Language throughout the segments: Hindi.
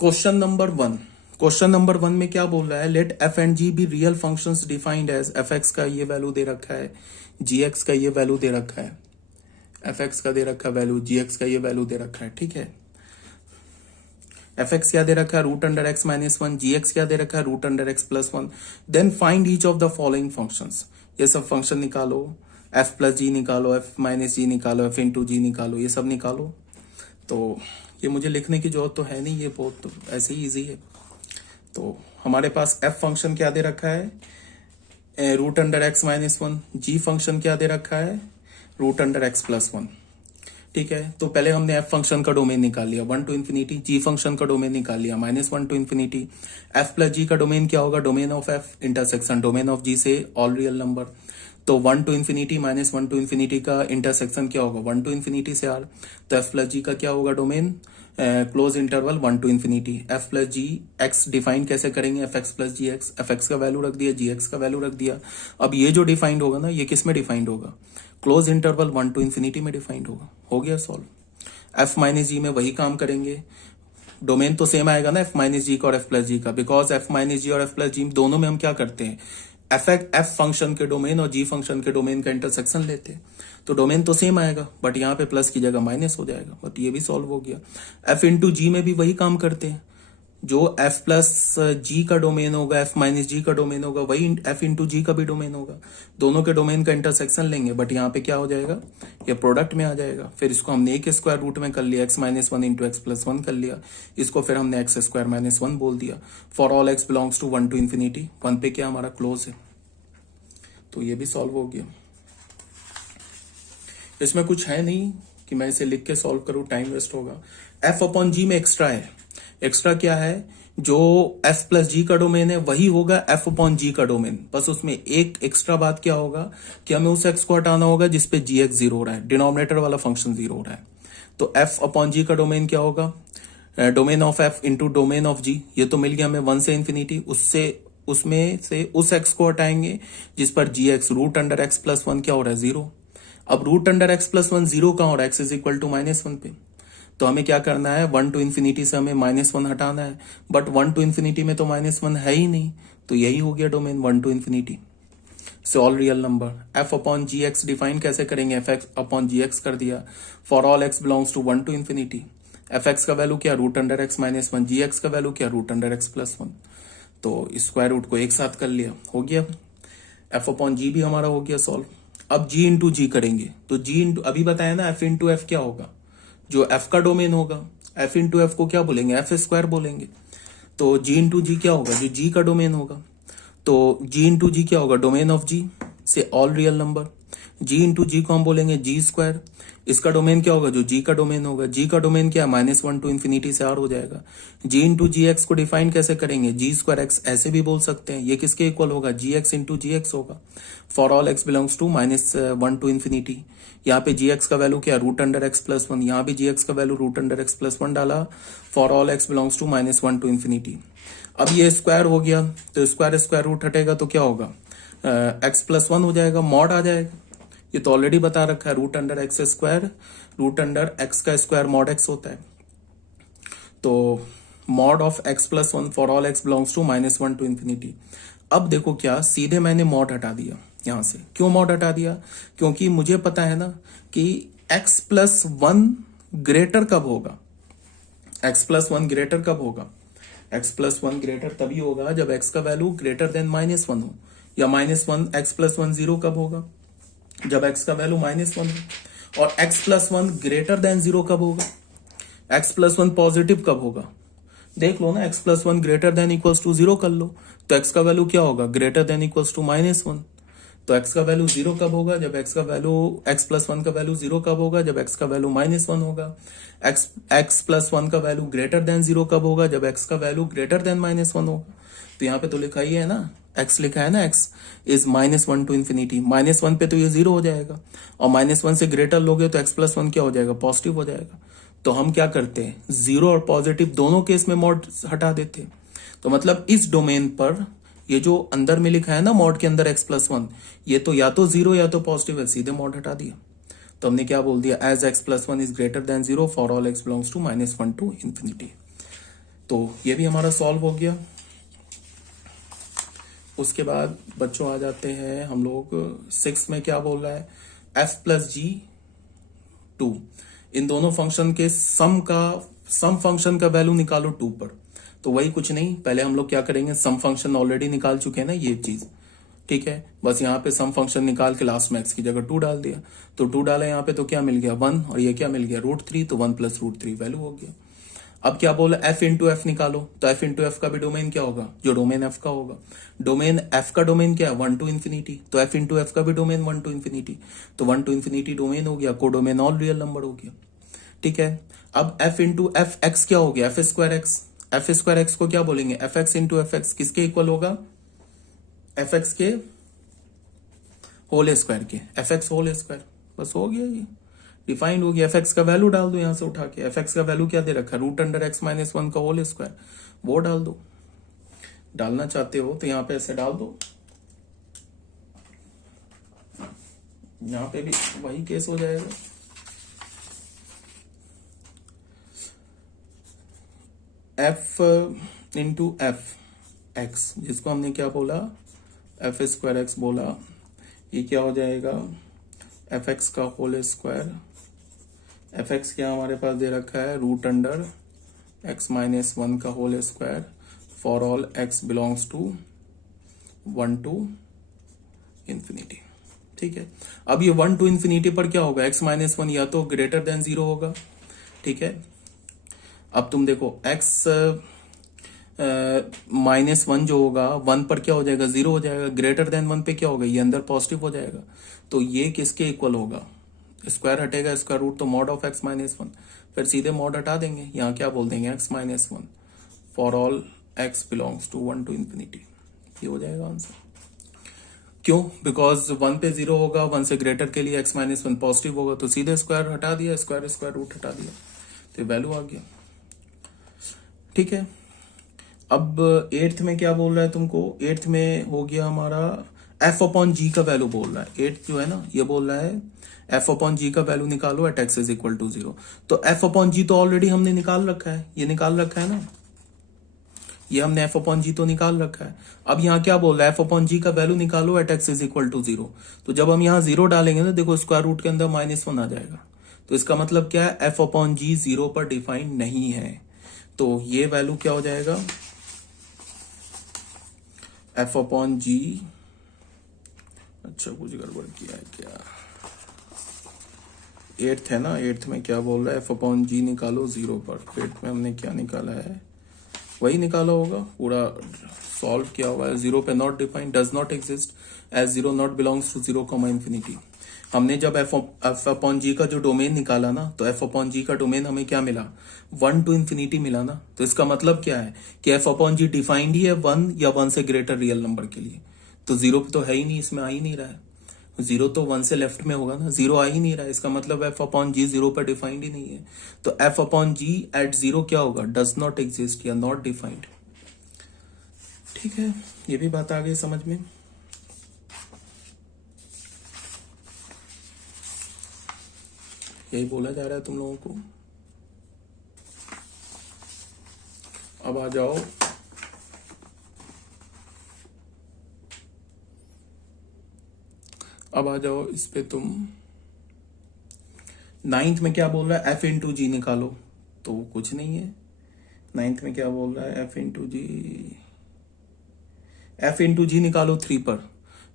क्वेश्चन नंबर वन में क्या बोल रहा है, let f and g be real functions defined as f x का ये वैल्यू दे रखा है, जी एक्स का ये वैल्यू दे रखा है, एफ एक्स का दे रखा है वैल्यू, जी एक्स का ये वैल्यू दे रखा है, ठीक है। एफ एक्स क्या दे रखा है, root under x minus one, g x क्या दे रखा है, root under x plus one. Then find each of the following functions, ये सब फंक्शन निकालो, एफ प्लस जी निकालो, एफ माइनस जी निकालो, एफ इंटू जी निकालो, ये सब निकालो। तो ये मुझे लिखने की जरूरत तो है नहीं, ये बहुत तो ऐसे ही ईजी है। तो हमारे पास एफ फंक्शन क्या दे रखा है, root under x minus one, g function क्या दे रखा है, root under x plus one, ठीक है। तो पहले हमने एफ फंक्शन का डोमेन निकाल लिया 1 टू इन्फिनिटी, जी फंक्शन का डोमेन निकाल लिया -1 to infinity. F plus g का डोमेन क्या होगा, domain of f intersection domain of g से ऑल रियल नंबर। तो 1 टू इन्फिनिटी -1 टू इन्फिनिटी का इंटरसेक्शन क्या होगा, 1 टू इन्फिनिटी से आर। तो एफ प्लस जी का क्या होगा domain, closed interval 1 to infinity. F plus g x define कैसे करेंगे, f x plus g x, F x का वैल्यू रख दिया, जी एक्स का वैल्यू रख दिया। अब ये जो डिफाइंड होगा ना, ये किस में डिफाइंड होगा, क्लोज इंटरवल 1 टू इन्फिनिटी में डिफाइंड होगा। हो गया सॉल्व। एफ माइनस जी में वही काम करेंगे, डोमेन तो सेम आएगा ना एफ माइनस जी का और एफ प्लस जी का, बिकॉज एफ माइनस जी और एफ प्लस जी दोनों में हम क्या करते हैं, एफ फंक्शन के डोमेन और जी फंक्शन के डोमेन का इंटरसेक्शन लेते हैं। तो डोमेन तो सेम आएगा, बट यहाँ पे प्लस की जगह माइनस हो जाएगा, बट ये भी सॉल्व हो गया। एफ इंटू जी में भी वही काम करते हैं, जो एफ प्लस जी का डोमेन होगा, एफ माइनस जी का डोमेन होगा, वही एफ इंटू जी का भी डोमेन होगा। दोनों के डोमेन का इंटरसेक्शन लेंगे, बट यहाँ पे क्या हो जाएगा, ये प्रोडक्ट में आ जाएगा। फिर इसको हमने एक स्क्वायर रूट में कर लिया, x minus one into x plus one कर लिया, इसको फिर हमने एक्स स्क्वायर माइनस वन बोल दिया। For all x belongs to 1 to infinity, 1 पे क्या हमारा क्लोज है। तो ये भी सॉल्व हो गया। इसमें कुछ है नहीं कि मैं इसे लिख के सॉल्व करूं, टाइम वेस्ट होगा। एफ अपॉन जी में एक्स्ट्रा है, एक्स्ट्रा क्या है, जो एफ प्लस जी का डोमेन है वही होगा एफ अपॉन जी का डोमेन। बस उसमें एक एक्स्ट्रा बात क्या होगा कि हमें उस एक्स को हटाना होगा जिसपे जी एक्स जीरो हो रहा है, डिनोमिनेटर वाला फंक्शन जीरो हो रहा है। तो एफ अपॉन जी का डोमेन क्या होगा, domain of f into domain of g. ये तो मिल गया हमें 1 से इन्फिनिटी, उसमें से उस एक्स को हटाएंगे जिस पर g x root under x plus one क्या हो रहा है, जीरो। अब root under x plus one zero कहां हो रहा है, एक्स इज इक्वल टू -1 पे। तो हमें क्या करना है, 1 टू इन्फिनिटी से हमें -1 हटाना है, बट 1 टू इन्फिनिटी में तो -1 है ही नहीं, तो यही हो गया डोमेन 1 टू इन्फिनिटी से all real number. F upon g x define कैसे करेंगे, f x upon g x कर दिया। For all x belongs to 1 to infinity, f x का वैल्यू क्या, root under x -1, g x का वैल्यू क्या, root under x plus one. तो स्क्वायर रूट को एक साथ कर लिया, हो गया। एफ अपॉन जी भी हमारा हो गया सॉल्व। अब जी इंटू जी करेंगे, तो जी इंटू अभी बताया ना, एफ इंटू एफ क्या होगा, जो एफ का डोमेन होगा, एफ इंटू एफ को क्या बोलेंगे, एफ स्क्वायर बोलेंगे। तो जी इंटू जी क्या होगा, जो जी का डोमेन होगा। तो जी इंटू जी क्या होगा, डोमेन ऑफ जी से ऑल रियल नंबर। जी इंटू जी को हम बोलेंगे जी स्क्वायर। इसका डोमेन क्या होगा, जो जी का डोमेन होगा। जी का डोमेन क्या है, -1 टू इन्फिनिटी से आर हो जाएगा। जी इंटू जी एक्स को डिफाइन कैसे करेंगे, जी स्क्वायर एक्स, ऐसे भी बोल सकते हैं। ये किसके इक्वल होगा, g x into g x होगा। For all x belongs to -1 to infinity. यहाँ पे जी एक्स का वैल्यू क्या, root under x plus one, यहाँ भी जी एक्स का value root under x plus one डाला। For all x belongs to -1 to infinity. अब ये स्क्वायर हो गया, तो स्क्वायर रूट हटेगा तो क्या होगा, एक्स प्लस वन हो जाएगा, मॉड आ जाएगा। ये तो ऑलरेडी बता रखा है, root under x square, root under x का स्क्वायर मॉड एक्स होता है। तो mod of x plus one for all x belongs to -1 to infinity. अब देखो क्या, सीधे मैंने मॉड हटा दिया यहां से। क्यों मॉड हटा दिया, क्योंकि मुझे पता है ना कि एक्स प्लस वन ग्रेटर कब होगा, एक्स प्लस वन ग्रेटर कब होगा, एक्स प्लस वन ग्रेटर तभी होगा जब एक्स का वैल्यू ग्रेटर देन -1 हो, या -1 एक्स प्लस वन जीरो कब होगा, जब एक्स का वैल्यू -1 हो। और x plus one greater than zero कब होगा, एक्स प्लस वन पॉजिटिव कब होगा, देख लो ना, x plus one greater than equals to zero कर लो, तो एक्स का वैल्यू क्या होगा, ग्रेटर देन इक्वल्स टू -1। तो एक्स का वैल्यू जीरो कब होगा, जब एक्स का वैल्यू, एक्स प्लस वन का वैल्यू जीरो कब होगा, जब एक्स का वैल्यू -1 होगा। एक्स प्लस वन का वैल्यू ग्रेटर देन जीरो कब होगा, जब एक्स का वैल्यू ग्रेटर देन -1 होगा। तो यहाँ पे तो लिखा ही है ना, एक्स लिखा है ना, एक्स इज -1 टू इन्फिनिटी। -1 पे तो ये जीरो हो जाएगा, और -1 से ग्रेटर लोगे तो एक्स प्लस वन क्या हो जाएगा, पॉजिटिव हो जाएगा। तो हम क्या करते हैं, जीरो और पॉजिटिव दोनों केस में मॉड हटा देते हैं। तो मतलब इस डोमेन पर ये जो अंदर में लिखा है ना मॉड के अंदर एक्स प्लस वन, ये तो या तो जीरो या तो पॉजिटिव है, सीधे मॉड हटा दिया। तो हमने क्या बोल दिया, as x plus one is greater than zero for all x belongs to -1 to infinity. तो ये भी हमारा सॉल्व हो गया। उसके बाद बच्चों आ जाते हैं हम लोग 6 में, क्या बोल रहा है, f प्लस जी 2, इन दोनों फंक्शन के सम फंक्शन का वैल्यू निकालो 2 पर। तो वही कुछ नहीं, पहले हम लोग क्या करेंगे, सम फंक्शन ऑलरेडी निकाल चुके हैं ना ये चीज, ठीक है, बस यहाँ पे सम फंक्शन निकाल के लास्ट में x की जगह 2 डाल दिया, तो 2 डाला यहाँ पे तो क्या मिल गया 1, और ये क्या मिल गया √3, तो 1 प्लस √3 वैल्यू हो गया। अब क्या बोला, f इंटू एफ निकालो, तो f इंटू एफ का भी डोमेन क्या होगा, जो डोमेन f का होगा, डोमेन f का डोमेन क्या है 1 टू इन्फिनिटी, तो f इंटू एफ का भी डोमेन 1 टू इन्फिनिटी, तो 1 टू इन्फिनिटी डोमेन हो गया, को डोमेन ऑल रियल नंबर हो गया, ठीक है। अब f इंटू एफ एक्स क्या हो गया, एफ स्क्वायर एक्स को क्या बोलेंगे, F x into F x किसके इक्वल होगा, एफ एक्स के होल स्क्वायर के, एफ एक्स होल स्क्वायर, बस हो गया, ये डिफाइंड हो गया। एफ एक्स का वैल्यू डाल दो यहां से उठा के, एफ एक्स का वैल्यू क्या दे रखा है, √(x-1) का होल स्क्वायर, वो डाल दो, डालना चाहते हो तो यहां पे ऐसे डाल दो, यहां पे भी वही केस हो जाएगा। एफ इंटू एफ एक्स, जिसको हमने क्या बोला, एफ स्क्वायर एक्स बोला, ये क्या हो जाएगा, एफ एक्स का होल स्क्वायर, एफ एक्स क्या हमारे पास दे रखा है, √(x-1) का whole square for all x belongs to 1 to infinity, ठीक है। अब ये 1 टू इन्फिनिटी पर क्या होगा, x-1 या तो ग्रेटर देन 0 होगा, ठीक है। अब तुम देखो x -1 जो होगा 1 पर क्या हो जाएगा, 0 हो जाएगा, ग्रेटर देन 1 पे क्या होगा, ये अंदर पॉजिटिव हो जाएगा, तो ये किसके इक्वल होगा, स्क्वायर हटेगा, स्क्वायर रूट, तो मॉड ऑफ x-1, फिर सीधे मॉड हटा देंगे, यहाँ क्या बोल देंगे, x-1 for all x belongs to 1 to infinity, ये हो जाएगा आंसर। क्यों, बिकॉज 1 पे 0 होगा, 1 से ग्रेटर के लिए x-1 पॉजिटिव होगा, तो सीधे स्क्वायर हटा दिया, स्क्वायर रूट हटा दिया, तो वैल्यू आ गया, ठीक है। अब 8th में क्या बोल रहा है तुमको, 8th में हो गया हमारा f/g का वैल्यू बोल रहा है, 8th जो है ना ये बोल रहा है f/g का वैल्यू निकालो at x is equal to 0, तो f/g तो ऑलरेडी हमने निकाल रखा है, ये निकाल रखा है ना, ये हमने f/g तो निकाल रखा है। अब यहाँ क्या बोल रहा है, f/g का वैल्यू निकालो at x is equal to 0, तो जब हम यहाँ 0 डालेंगे ना, देखो स्क्वायर रूट के अंदर -1 आ जाएगा, तो इसका मतलब क्या है, f/g 0 पर डिफाइंड नहीं है, तो ये वैल्यू क्या हो जाएगा, f/g, अच्छा कुछ गड़बड़ किया है क्या, 8th है ना, 8th में क्या बोल रहा है, f/g निकालो 0 पर, 8th में हमने क्या निकाला है, वही निकाला होगा, पूरा सॉल्व किया हुआ है, 0 पे not defined, does not exist as 0 not belongs to 0, infinity. हमने जब f/g का जो डोमेन निकाला ना, तो f/g का डोमेन हमें क्या मिला, 1 टू इन्फिनिटी मिला ना, तो इसका मतलब क्या है कि f/g डिफाइंड ही है 1 या 1 से ग्रेटर रियल नंबर के लिए, तो 0 तो है ही नहीं, इसमें आ ही नहीं रहा है, 0 तो 1 से लेफ्ट में होगा ना, 0 आ ही नहीं रहा है, इसका मतलब f/g 0 पर डिफाइंड ही नहीं है, तो f/g एट 0 क्या होगा, डज नॉट एग्जिस्ट या नॉट डिफाइंड, ठीक है। ये भी बात आ गई समझ में। यही बोला जा रहा है तुम लोगों को। अब आ जाओ इस पे, तुम 9th में क्या बोल रहा है, f इंटू जी निकालो, तो कुछ नहीं है, 9th में क्या बोल रहा है, f इंटू जी निकालो 3 पर,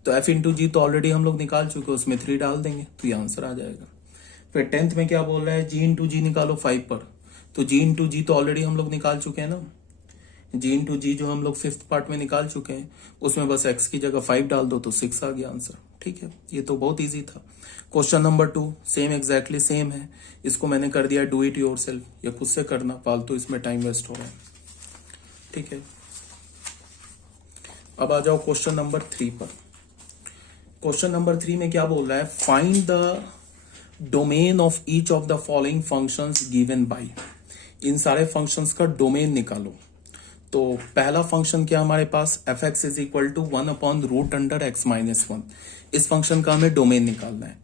तो f इंटू जी तो ऑलरेडी हम लोग निकाल चुके, उसमें 3 डाल देंगे तो ये आंसर आ जाएगा। फिर 10th में क्या बोल रहा है, g इंटू जी निकालो 5 पर, तो g इंटू जी तो ऑलरेडी हम लोग निकाल चुके हैं ना, g इंटू जी जो हम लोग 5th पार्ट में निकाल चुके हैं, उसमें बस x की जगह 5 डाल दो तो 6 आ गया आंसर, ठीक है। ये तो बहुत इजी था। Question number 2 same, exactly same है, इसको मैंने कर दिया डू इट योरसेल्फ, ये खुद से करना, फालतू इसमें टाइम वेस्ट हो रहा है, ठीक है। अब आ जाओ क्वेश्चन नंबर 3 पर। क्वेश्चन नंबर 3 में क्या बोल रहा है, find the domain of each of the following functions given by, इन सारे फंक्शंस का डोमेन निकालो। तो पहला फंक्शन क्या हमारे पास, f x is equal to 1/√(x-1), इस फंक्शन का हमें डोमेन निकालना है।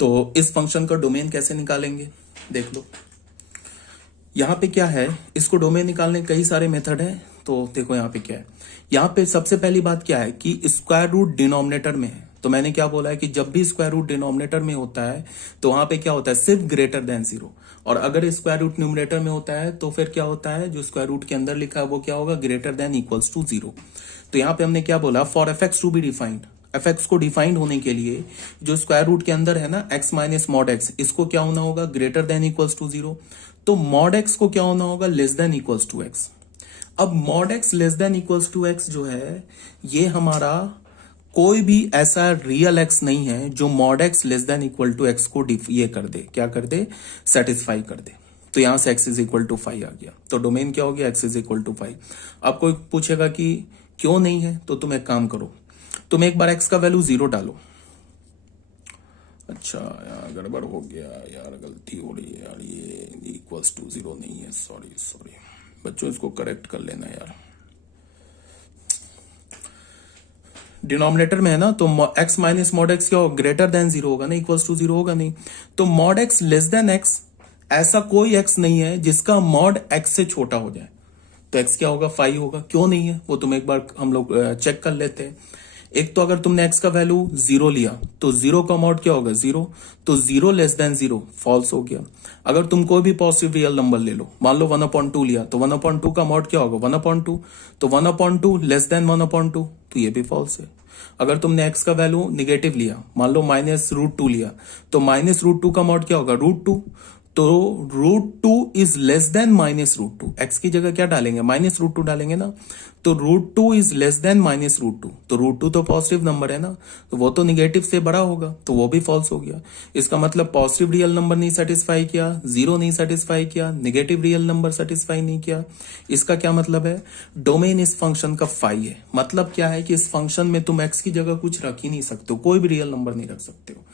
तो इस फंक्शन का डोमेन कैसे निकालेंगे, देख लो, यहाँ पे क्या है, इसको डोमेन निकालने के कई सारे मेथड है। तो देखो यहाँ पे क्या है, यहाँ पे सबसे पहली बात क्या है कि स्क्वायर रूट डिनोमिनेटर में है। तो मैंने क्या बोला है कि जब भी स्क्वायर रूट डिनोमिनेटर में होता है तो वहां पे क्या होता है, सिर्फ ग्रेटर देन जीरो। और अगर स्क्वायर रूट न्यूमिनेटर में होता है तो फिर क्या होता है, जो स्क्वायर रूट के अंदर लिखा है वो क्या होगा, greater than equals to zero. तो यहाँ पे हमने क्या बोला, for f x to be defined, f x को डिफाइंड होने के लिए जो स्क्वायर रूट के अंदर है ना एक्स माइनस मॉड एक्स, इसको क्या होना होगा, greater than equals to zero. तो मॉड एक्स को क्या होना होगा, less than equals to x. अब mod x less than equals to x जो है, ये हमारा कोई भी ऐसा रियल एक्स नहीं है जो mod x less than equal to x को ये कर दे, क्या कर दे, सेटिस्फाई कर दे। तो यहां से एक्स इज इक्वल टू 5 आ गया। तो डोमेन क्या हो गया, एक्स इज इक्वल टू 5। अब कोई पूछेगा कि क्यों नहीं है, तो तुम एक काम करो, तुम एक बार एक्स का वैल्यू 0 डालो। अच्छा यार गड़बड़ हो गया यार, गलती हो रही है यार, ये इक्वल्स टू 0 नहीं है, सॉरी सॉरी बच्चों, इसको करेक्ट कर लेना यार। डिनोमिनेटर में है ना, तो x माइनस मॉड एक्स क्या होगा, ग्रेटर देन 0 होगा ना, इक्वल्स टू 0 होगा नहीं। तो mod x less then x, ऐसा कोई x नहीं है जिसका मॉड x से छोटा हो जाए। तो x क्या होगा, 5 होगा। क्यों नहीं है वो तुम एक बार हम लोग चेक कर लेते हैं। एक तो अगर तुमने x का वैल्यू 0 लिया तो 0 का मॉड क्या होगा, 0। तो 0 लेस देन 0 फॉल्स हो गया। अगर तुम कोई भी पॉजिटिव रियल नंबर ले लो, मान लो 1/2 लिया, तो 1/2 का मॉड क्या होगा, 1/2। तो 1/2 लेस देन 1/2, तो ये भी फॉल्स है। अगर तुमने x का वैल्यू निगेटिव लिया, मान लो -√2 लिया, तो -√2 का मॉड क्या होगा, √2। तो √2 इज लेस देन -√2, एक्स की जगह क्या डालेंगे, -√2 डालेंगे ना। तो √2 इज लेस देन -√2, तो √2 तो पॉजिटिव नंबर है ना, तो वो तो निगेटिव से बड़ा होगा, तो वो भी फॉल्स हो गया। इसका मतलब पॉजिटिव रियल नंबर नहीं सेटिस्फाई किया, 0 नहीं सेटिस्फाई किया, निगेटिव रियल नंबर सेटिस्फाई नहीं किया। इसका क्या मतलब है, डोमेन इस फंक्शन का फाई है। मतलब क्या है कि इस फंक्शन में तुम एक्स की जगह कुछ रख ही नहीं सकते हो, कोई भी रियल नंबर नहीं रख सकते हो।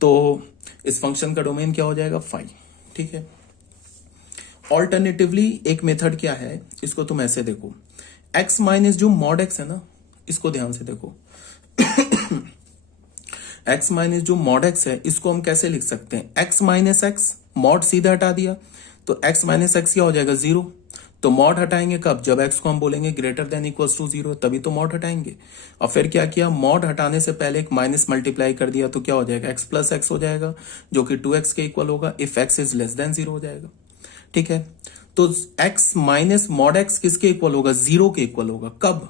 तो इस फंक्शन का डोमेन क्या हो जाएगा, फाई। ठीक है। ऑल्टरनेटिवली एक मेथड क्या है, इसको तुम ऐसे देखो, x माइनस जो मॉड x है ना, इसको ध्यान से देखो x माइनस जो मॉड x है, इसको हम कैसे लिख सकते हैं, x माइनस एक्स, मॉड सीधा हटा दिया, तो x माइनस एक्स क्या हो जाएगा, 0। तो मॉड हटाएंगे कब, जब x को हम बोलेंगे ग्रेटर देन इक्वल्स टू 0, तभी तो मॉड हटाएंगे। और फिर क्या किया, मॉड हटाने से पहले एक माइनस मल्टीप्लाई कर दिया, तो क्या हो जाएगा, x प्लस एक्स हो जाएगा, जो कि 2x के इक्वल होगा, if x is less than 0 हो जाएगा। ठीक है। तो x माइनस मॉड x किसके इक्वल होगा, 0 के इक्वल होगा। कब,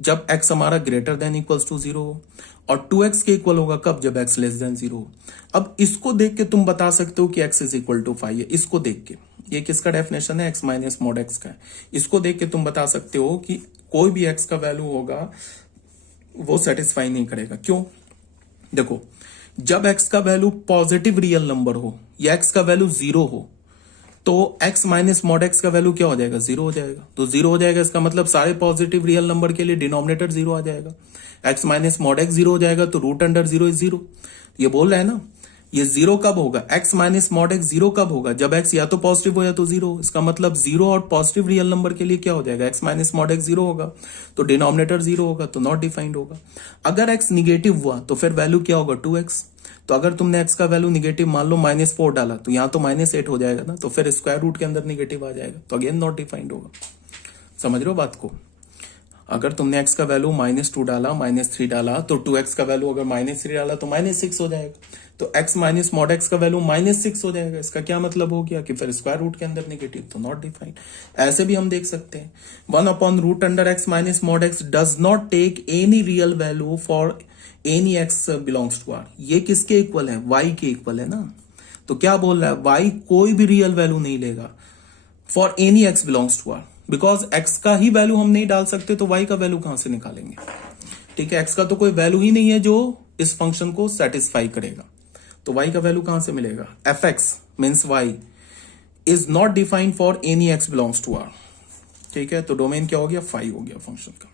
जब x हमारा ग्रेटर देन इक्वल्स टू 0 हो। और 2x के इक्वल होगा कब, जब x लेस देन 0 हो। अब इसको देख के तुम बता सकते हो कि x इज इक्वल टू 5 है। इसको देख के, ये किसका डेफिनेशन है, x माइनस मॉड x का है। इसको देख के तुम बता सकते हो कि कोई भी x का वैल्यू होगा वो सेटिस्फाई नहीं करेगा। क्यों, देखो, जब x का वैल्यू पॉजिटिव रियल नंबर हो या x का वैल्यू 0 हो, तो x माइनस मॉड x का वैल्यू क्या हो जाएगा, 0 हो जाएगा। तो 0 हो जाएगा, इसका मतलब सारे पॉजिटिव रियल नंबर के लिए डिनोमिनेटर 0 आ जाएगा। x माइनस मॉड x 0 हो जाएगा, तो √0 इज 0। ये बोल रहा है ना, ये 0 कब होगा, x माइनस मॉड x 0 कब होगा, जब x या तो पॉजिटिव हो या तो 0। इसका मतलब 0 और पॉजिटिव रियल नंबर के लिए क्या हो जाएगा, x माइनस मॉड x 0 होगा, तो डिनोमिनेटर 0 होगा, तो नॉट डिफाइंड होगा। अगर x निगेटिव हुआ तो फिर वैल्यू क्या होगा, 2x। तो अगर तुमने x का वैल्यू निगेटिव मान लो -4 डाला, तो यहां तो -8 हो जाएगा ना, तो फिर स्क्वायर रूट के अंदर निगेटिव आ जाएगा, तो अगेन नॉट डिफाइंड होगा। समझ रहे हो बात को। अगर तुमने x का वैल्यू -2 डाला, -3 डाला, तो 2x का वैल्यू अगर -3 डाला तो -6 हो जाएगा। तो x माइनस मॉड x का वैल्यू -6 हो जाएगा। इसका क्या मतलब हो गया कि फिर स्क्वायर रूट के अंदर निगेटिव, तो नॉट डिफाइंड। ऐसे भी हम देख सकते हैं, 1/√x minus mod x does not take any real value for any x belongs to r। ये किसके इक्वल है, y के इक्वल है ना। तो क्या बोल रहा है, y कोई भी रियल वैल्यू नहीं लेगा for any x belongs to r, because x का ही वैल्यू हम नहीं डाल सकते, तो y का वैल्यू कहां से निकालेंगे। ठीक है, x का तो कोई वैल्यू ही नहीं है जो इस फंक्शन को सेटिस्फाई करेगा, तो y का वैल्यू कहां से मिलेगा। fx means y is not defined for any x belongs to r। ठीक है, तो डोमेन क्या हो गया, 5 हो गया फंक्शन का।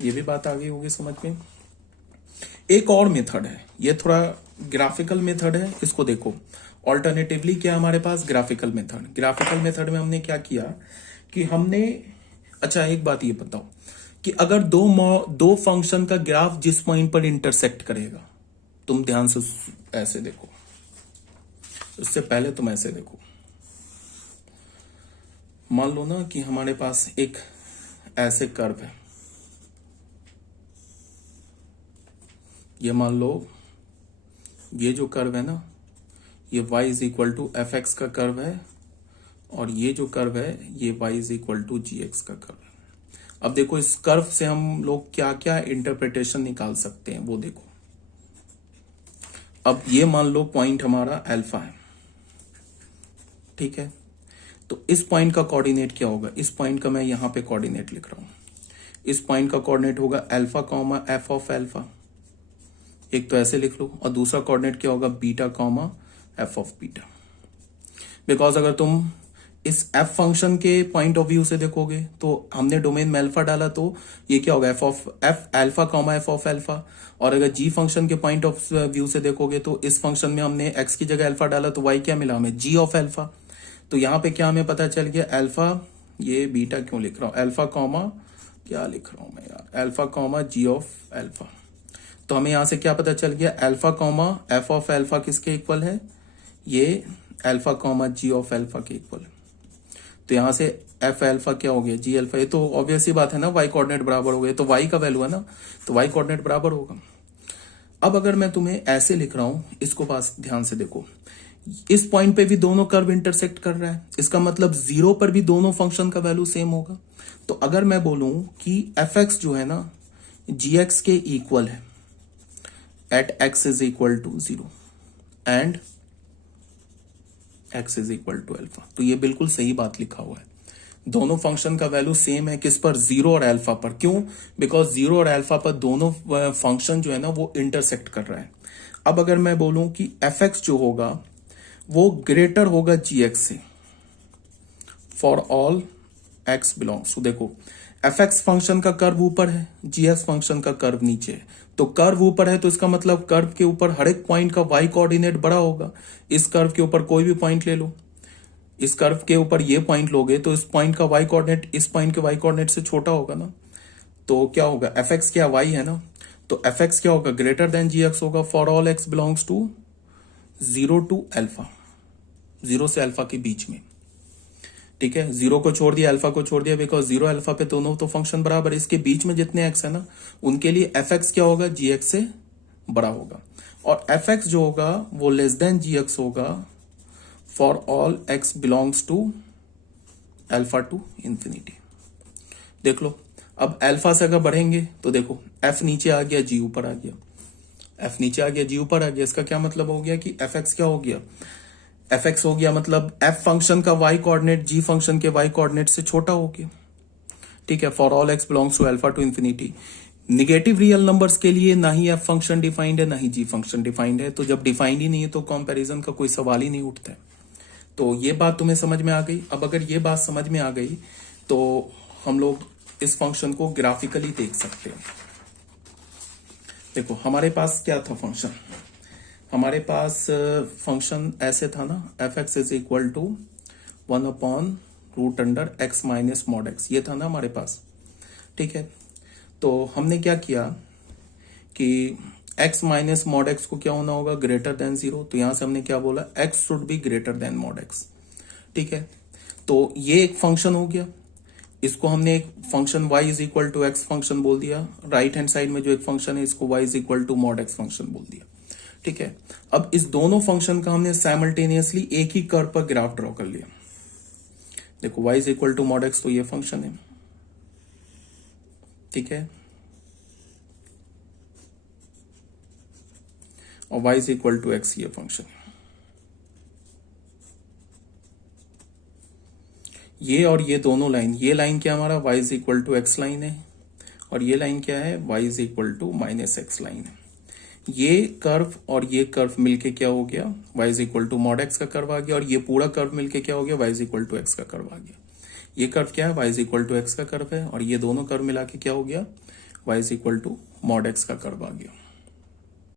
ये भी बात आ गई होगी समझ में। एक और मेथड है, ये थोड़ा ग्राफिकल मेथड है, इसको देखो। ऑल्टरनेटिवली क्या हमारे पास, ग्राफिकल मेथड। ग्राफिकल मेथड में हमने क्या किया कि हमने, अच्छा एक बात ये बताओ कि अगर दो फंक्शन का ग्राफ जिस पॉइंट पर इंटरसेक्ट करेगा, तुम ध्यान से ऐसे देखो, इससे पहले तुम ऐसे देखो, मान लो ना कि हमारे पास एक ऐसे कर्व है, ये मान लो ये जो कर्व है ना, ये y is equal to f x का कर्व है, और ये जो कर्व है ये y is equal to g x का कर्व है। अब देखो इस कर्व से हम लोग क्या क्या इंटरप्रिटेशन निकाल सकते हैं वो देखो। अब ये मान लो पॉइंट हमारा अल्फा है, ठीक है, तो इस पॉइंट का कोऑर्डिनेट क्या होगा, इस पॉइंट का मैं यहां पे कोऑर्डिनेट लिख रहा हूं। इस पॉइंट का कोऑर्डिनेट होगा alpha comma f of alpha, एक तो ऐसे लिख लो, और दूसरा कोऑर्डिनेट क्या होगा beta comma f of beta. Because अगर तुम इस एफ फंक्शन के पॉइंट ऑफ व्यू से देखोगे तो हमने डोमेन में अल्फा डाला, तो ये क्या होगा F alpha comma f of alpha. और अगर जी फंक्शन के पॉइंट ऑफ व्यू से देखोगे तो इस फंक्शन में हमने एक्स की जगह अल्फा डाला, तो वाई क्या मिला हमें जी ऑफ अल्फा। तो यहाँ पे क्या हमें पता चल गया, अल्फा, ये बीटा क्यों लिख रहा हूं, अल्फा कॉमा क्या लिख रहा हूं मैं यार, alpha comma g of alpha. तो हमें यहां से क्या पता चल गया, alpha comma f of alpha किसके इक्वल है, ये alpha comma g of alpha के इक्वल है। तो यहां से एफ अल्फा क्या हो गया जी अल्फा, ये तो ऑब्वियस ही बात है ना, वाई कोऑर्डिनेट बराबर हो गए, तो वाई का वैल्यू है ना, तो वाई कोऑर्डिनेट बराबर होगा। अब अगर मैं तुम्हें ऐसे लिख रहा हूं, इसको पास ध्यान से देखो, इस पॉइंट पे भी दोनों कर्व इंटरसेक्ट कर रहा है, इसका मतलब जीरो पर भी दोनों फंक्शन का वैल्यू सेम होगा। तो अगर मैं बोलूं कि एफ एक्स जो है ना जी एक्स के इक्वल है at x is equal to zero and x is equal to alpha, तो ये बिल्कुल सही बात लिखा हुआ है, दोनों फंक्शन का वैल्यू सेम है, किस पर, जीरो और अल्फा पर। क्यों, बिकॉज जीरो और अल्फा पर दोनों फंक्शन जो है ना वो इंटरसेक्ट कर रहा है। अब अगर मैं बोलूं कि एफ एक्स जो होगा वो ग्रेटर होगा जी एक्स से for all x belongs to, देखो एफ एक्स फंक्शन का कर्व ऊपर है, जी एक्स फंक्शन का कर्व नीचे है, तो कर्व ऊपर है तो इसका मतलब कर्व के ऊपर हर एक पॉइंट का वाई कोऑर्डिनेट बड़ा होगा। इस कर्व के ऊपर कोई भी पॉइंट ले लो, इस कर्व के ऊपर ये पॉइंट लोगे तो इस पॉइंट का वाई कोऑर्डिनेट इस पॉइंट के वाई कोऑर्डिनेट से छोटा होगा ना, तो क्या होगा, एफ एक्स क्या वाई है ना, तो एफ एक्स क्या होगा, ग्रेटर देन जी एक्स होगा for all x belongs to zero to alpha, zero से अल्फा के बीच में, ठीक है, जीरो को छोड़ दिया अल्फा को छोड़ दिया, बिकॉज जीरो अल्फा पे दोनों तो फंक्शन बराबर, इसके बीच में जितने एक्स है ना उनके लिए एफ एक्स क्या होगा, जी एक्स से बड़ा होगा, और एफ एक्स जो होगा वो लेस देन जी एक्स होगा for all x belongs to alpha to infinity. देख लो, अब अल्फा से अगर बढ़ेंगे तो देखो एफ नीचे आ गया जी ऊपर आ गया, एफ नीचे आ गया जी ऊपर आ गया, इसका क्या मतलब हो गया कि एफ एक्स क्या हो गया, एफ एक्स हो गया मतलब एफ फंक्शन का वाई कोऑर्डिनेट जी फंक्शन के वाई कोऑर्डिनेट से छोटा हो गया, ठीक है, for all x belongs to alpha to infinity. Negative real numbers के लिए ना ही एफ फंक्शन डिफाइंड है ना ही जी फंक्शन डिफाइंड है, तो जब डिफाइंड ही नहीं है तो कंपैरिजन का कोई सवाल ही नहीं उठता है। तो ये बात तुम्हें समझ में आ गई। अब अगर ये बात समझ में आ गई तो हम लोग इस फंक्शन को ग्राफिकली देख सकते हैं। देखो हमारे पास क्या था फंक्शन, हमारे पास फंक्शन ऐसे था ना, f x is equal to 1/√x minus mod x, ये था ना हमारे पास, ठीक है। तो हमने क्या किया कि x माइनस मॉड एक्स को क्या होना होगा, ग्रेटर देन जीरो, तो यहां से हमने क्या बोला, x should be greater than mod x, ठीक है। तो ये एक फंक्शन हो गया, इसको हमने एक function y is equal to x function बोल दिया, राइट हैंड साइड में जो एक फंक्शन है इसको y is equal to mod x function बोल दिया, ठीक है। अब इस दोनों फंक्शन का हमने साइमल्टेनियसली एक ही कर्व पर ग्राफ ड्रॉ कर लिया। देखो y is equal to mod x तो ये फंक्शन है, ठीक है, और y is equal to x ये फंक्शन है, ये और ये दोनों लाइन, ये लाइन क्या हमारा y is equal to x line है, और ये लाइन क्या है, y is equal to minus x line है। ये कर्व और ये कर्व मिलके क्या हो गया, y is equal to mod x का कर्व आ गया, और ये पूरा कर्व मिलके क्या हो गया, y is equal to x का कर्व आ गया। ये कर्व क्या है, y is equal to x का कर्व है, और ये दोनों कर्व मिला के क्या हो गया, y is equal to mod x का कर्व आ गया।